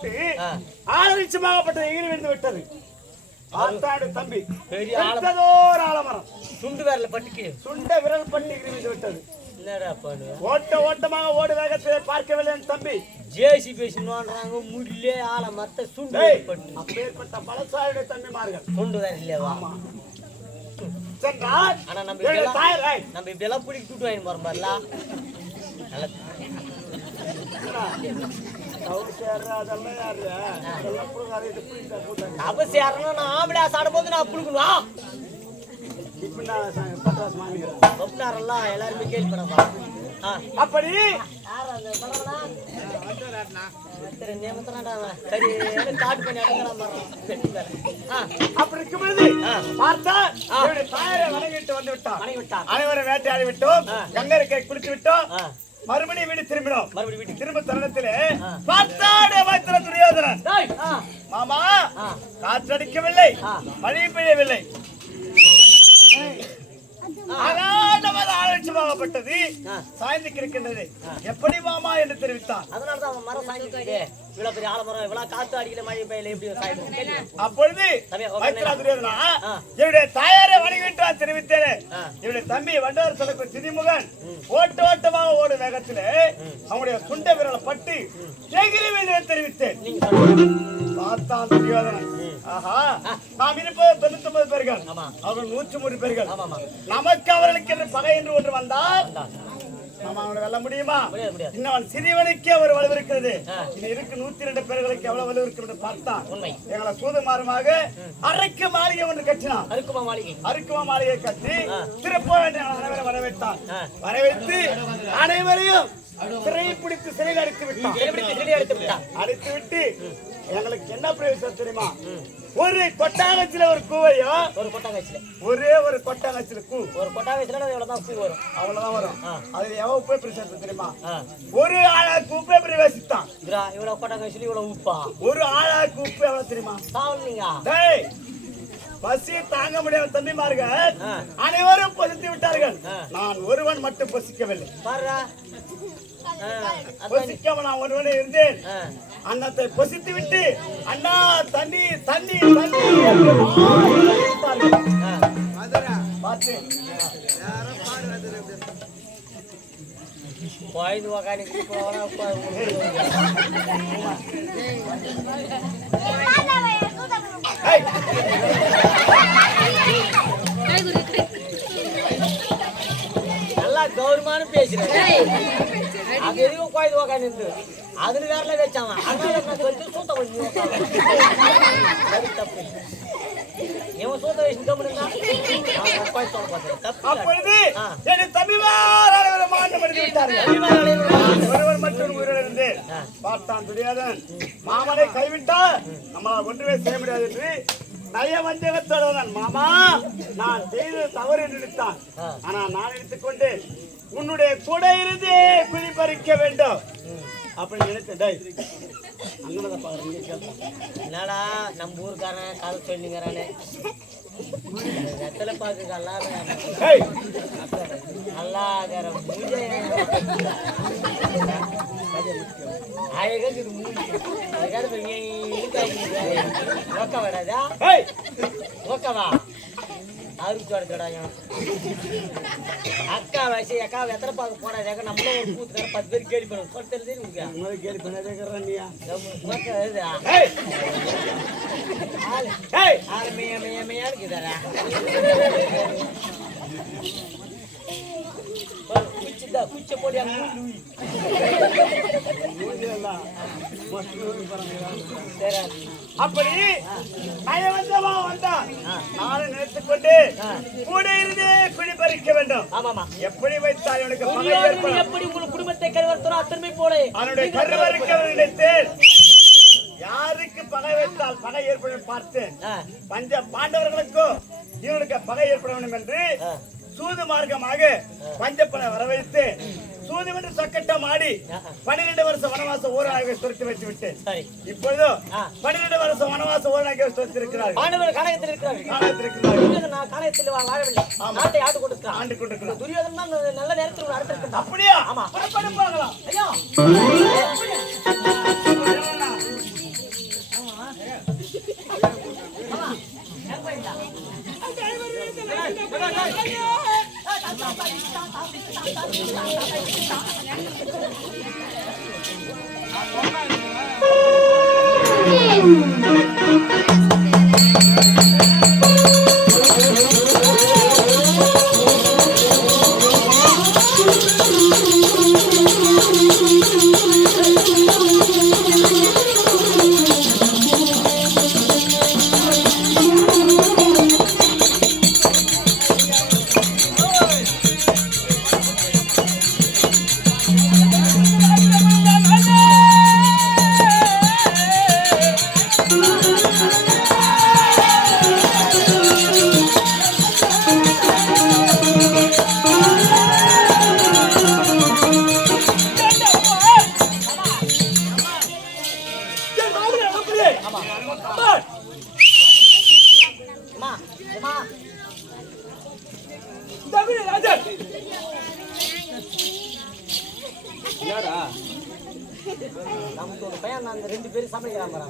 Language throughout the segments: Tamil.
போட்டு ஆலரிச்சமாகப்பட்ட எகிரி விழுந்து விட்டது. ஆத்தாடு தம்பி பெரியதோர் ஆலமரம் சுண்டு விரல பட்டுக்கு சுண்ட விரல் பட்டு எகிரி விழுந்து விட்டது. ஓட்டமாக ஓடு வேகத்தை பார்க்கவில்லை தம்பி. ஜேசி பேசி நோன்றாங்க முள்ளே ஆலமரத்தை சுண்டு பட்டு அப்பேற்பட்ட பலசாயுடைய தம்பிமார்கள் சுண்டு விரலேவா சென்றார். ஆனா நம்ம இப்பெல்லாம் பிடிக்க கூட்டு வாங்கி போறோம் பாருல ஆம்பளை சாடும் போது நான் புழுக்கணும் எல்லாருமே கேள்விப்படா. அப்படி அப்படி இருக்கும்போது பார்த்தா தாயரை வணங்கிட்டு வந்து விட்டான். அனைவரும் வேட்டையாடி விட்டோம், கங்கரை குளித்து விட்டோம், மறுபடியும் வீடு திரும்பினோம். மறுபடியும் திரும்ப தருணத்திலே பார்த்தாடு வைத்திர துரியோதனன், மாமா காற்றடிக்கவில்லை, மழை பெய்யவில்லை, ஆலட்சமாகப்பட்டது சாய்ந்து கிடக்கின்றது, எப்படி மாமா என்று தெரிவித்தான். அதனாலதான் அவன் மரம் சாய்ந்து இவ்வளவு பெரிய ஆலமரம் இவ்வளவு காத்து அடிக்கல மழை பெய்யல எப்படி சாய்ந்து. அப்பொழுது என்னுடைய தாயாரை வணங்கிட்டு தெரிவித்தேன். என்னுடைய தம்பி வண்டவர் சொல்லக்கூடிய திதிமுகன் ஓட்டமாக ஓடும் வேகத்திலே அவனுடைய சுண்ட விரலை பட்டு எகிரி வேண்டும் தெரிவித்தேன். பார்த்தான் துரியோதனன், ஆஹா நாம் இருப்பது 99 பேர்கள், அவர்கள் 103 பேர்கள், நமக்கு அவர்களுக்கு என்று பகை என்று ஒன்று வந்தால் நம்ம அவனை வெல்ல முடியுமா? இன்னவன் சிறியவனுக்கே ஒரு வலு இருக்கிறது, இன்னும் இருக்கு 102 பேர்களுக்கு எவ்வளவு வலு இருக்கிறது பார்த்தான். எங்களை சூதுமாறுமாக அரைக்கு மாளிகை ஒன்று கட்டினான். அருக்குமா மாளிகை கட்டி திருப்ப வேண்டிய அனைவரை வரவேற்றான். வரவேற்று அனைவரையும் சிறையை பிடித்து சிறையில் அடைத்து விட்டான். அடைத்து விட்டு எங்களுக்கு என்ன பிரயோஜனம் தெரியுமா? ஒரு கொட்டாங்கச்சில ஒரு கூவையோ, ஒரு கொட்டாங்கச்சில ஒரே ஒரு கொட்டாங்கச்சில கூ, ஒரு கொட்டாங்கச்சில எவ்வளவுதான் கூ வரும், அவ்வளவுதான் வரும். அதுல எவ்வளவு உப்பே பிரயோஜனம் தெரியுமா? ஒரு ஆளாக்கு உப்பே பிரவேசித்தான். இவ்வளவு கொட்டாங்கச்சில இவ்வளவு உப்பா, ஒரு ஆளாக்கு உப்பு எவ்வளவு தெரியுமா? பசி தாங்க முடியாத தம்பிமார்கள் அனைவரும் பசித்து விட்டார்கள். நான் ஒருவன் மட்டும் பசிக்கவில்லை. பசிக்காம நான் ஒருவனே இருந்தேன். அன்னத்தை பசித்து விட்டு அண்ணா தண்ணி தண்ணி தண்ணி நல்லா கௌரவமான பேசுறேன். அது எதுவும் கோயில் உக்காந்து அதுல வேறல வச்சான். சூத்த தப்பு இவன் சூத்த வயசு கம்முன்னா அப்பொழுது என் தம்பிமார் மாண்டமடைந்து விட்டார்கள். ஒருவர் மட்டும் உயிரிழந்து பார்த்தான் துரியோதனன், மாமனை கைவிட்டால் நம்மளால் ஒன்றுமே செய்ய முடியாது என்று நய வஞ்சகத்தோடு மாமா நான் செய்தது தவறு என்று நினைத்தான். ஆனா நான் எடுத்துக்கொண்டு உன்னுடைய கூட இருந்து குழி பறிக்க வேண்டும் அப்படின்னு நினைத்தேன். என்னடா நம்ம ஊருக்காரன் கதை சொல்லிங்கிறானே வெத்தலை பாக்கு நல்லாகிற வராதா ஓகேவா அக்கா வயசு அக்கா எத்தனை பார்க்க போறாங்க நம்மளும் ஒரு கூத்துக்கார 10 பேர் கேள்வி பண்ணுவோம். சொல்ல தெரியுது கேள்வி பண்ணாதே இருக்குதாரா குச்ச போடி அப்படி நயவந்தமா வந்தான். நாளை நினைத்துக் கொண்டு கூட இருந்து பிடி பறிக்க வேண்டும். எப்படி வைத்தால் எனக்கு எப்படி உங்கள் குடும்பத்தை கருவறுத்தோ அத்தனை போல அவனுடைய கருவறுக்க நினைத்தேன். யாருக்கு பகை வைத்தால் பகை ஏற்படும் பார்த்தேன். பஞ்ச பாண்டவர்களுக்கும் இவனுக்கு பகை ஏற்பட வேண்டும் என்று சூது மார்க்கமாக பஞ்சப்பனை வரவைத்து சூது என்று சக்கட்டம் ஆடி 12 வருஷம் வனவாச ஊராக துரத்தி வைத்து விட்டேன். இப்பொழுது 12 வருஷம் வனவாச ஊராக துரத்தி இருக்கிறார்கள். நாட்டை ஆண்டு கொண்டிருக்கிறார். துரியோதனன் நல்ல நேரத்தில் அடுத்திருக்கிறார். அப்படியா? ஆமா. ஐயா நமக்கு ஒரு பையன் அந்த 2 பேரும் சமாளிக்கிறான் பாரு.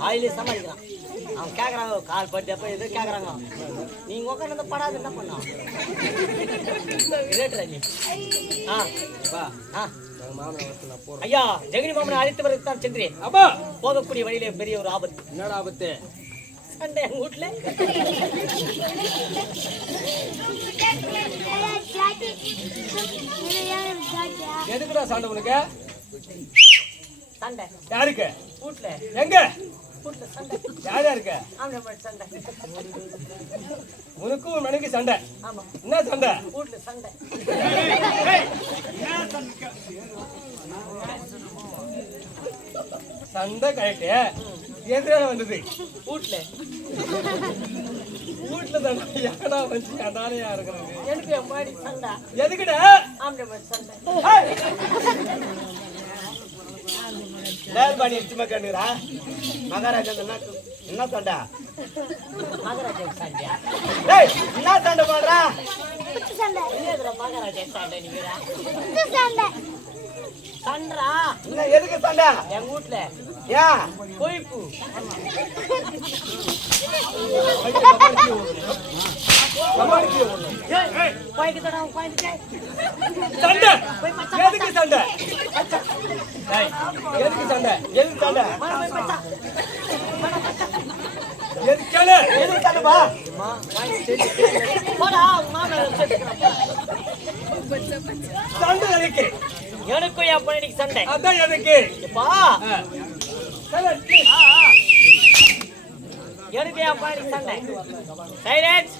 வாயிலே சமாளிக்கிறான். அவன் கேக்குறாங்க கால் பட்டி அப்ப எது கேக்குறாங்க. நீங்க உட்கார்ந்து படாது என்ன பண்ணா? நீ ஐயா ஜெகனி மாமனை அழைத்து வரத்தான் சென்றேன். அப்பா போகக்கூடிய வழியிலே பெரிய ஒரு ஆபத்து. என்னடா ஆபத்து? சண்டை எங்க வீட்டுல. எதுக்குடா சண்டை உனக்கு? சண்டை யாருக்கு? வீட்டுல. எங்க? வீட்டுல சண்டை. யாரா இருக்க? சண்டை. உனக்கும் மனைக்கு சண்டை. ஆமா. என்ன சண்டை? வீட்டுல சண்டை. சண்டை கரெக்டு. எதிராக வந்தது வீட்டுல. வீட்டுல சண்டை யாரா வந்து அதானையா இருக்கிறாங்க. எனக்கு மாடி சண்டை. எதுக்குடா? ஆம்பளை சண்டை. நேர்பாடி எச்சுமா கேட்டுக்கிறா மகாராஜா என்ன சண்டை? மகாராஜா சண்டையா? ஏய் என்ன சண்டை போடுறா? மகாராஜா சண்டை நீங்க சண்டா என்ன எதுக்கு சண்டை? எங்க வீட்டுல ஏன் கொய்ப்பு சண்டை எதுக்கு சண்டை? எதுக்கு சண்டை? எதுக்கு சண்டை? எதுக்கால? எதுக்கு சண்டைப்பா? சண்டை எதுக்கு? எனக்கும் என் பொண்ணுக்கு சண்டை. அதான் எதுக்கு? எனக்கு என் பொண்ணுக்கு சண்டை. Silence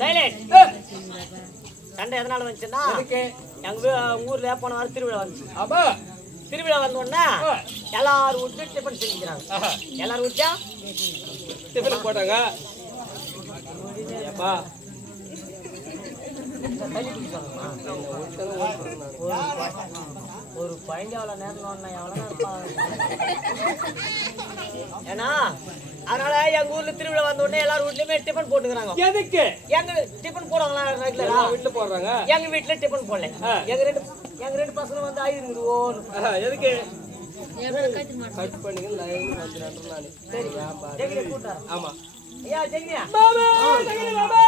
silence. சண்டை எதனால வந்துச்சுன்னா எங்க ஊர்ல போன வாரம் திருவிழா வந்துச்சு. அப்பா திருவிழா வந்த உடனே எல்லாரும் விட்டு டிஃபன் செஞ்சுக்கிறாங்க. எல்லாரும் விட்டா டிஃபன் போட்டாங்க. அப்பா ஒரு பையன் எவ்வளவு நேரம் எவ்வளவு ஏன்னா அதனால எங்க ஊர்ல திருவிழா வந்த உடனே எல்லாரும் வீட்லயுமே டிஃபன் போட்டுக்கிறாங்க. எதுக்கு? எங்க டிஃபன் போடுவாங்களா ரெகுலரா? வீட்டுல போடுறாங்க. எங்க வீட்டுல டிஃபன் போடல. எங்க ரெண்டு பசங்க வந்து ஆயிருக்குது. எதுக்கு? கட் பண்ணி லைன் வச்சிரணும் நானு. சரி ஜெகினி கூட்டா. ஆமா ஐயா ஜெகினியா மாமா ஜெகினி மாமா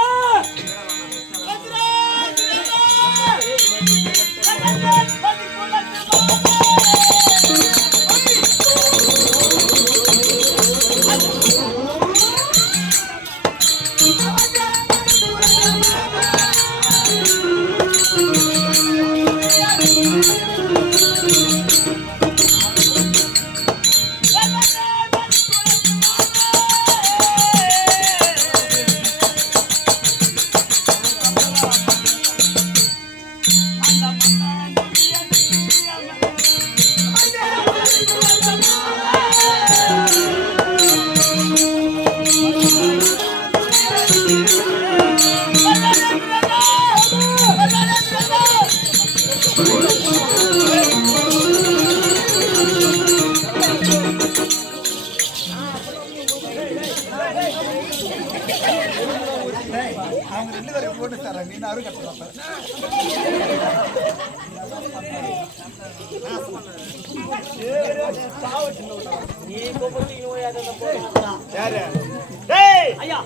ஐயா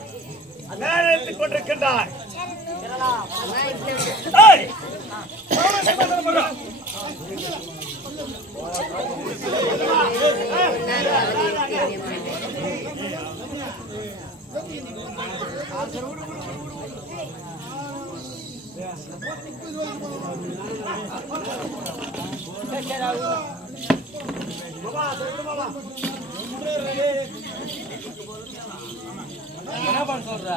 நேரத்துக்கு கொண்டிருக்கின்றாய். ஏய் என்ன பண்ண சொல்ற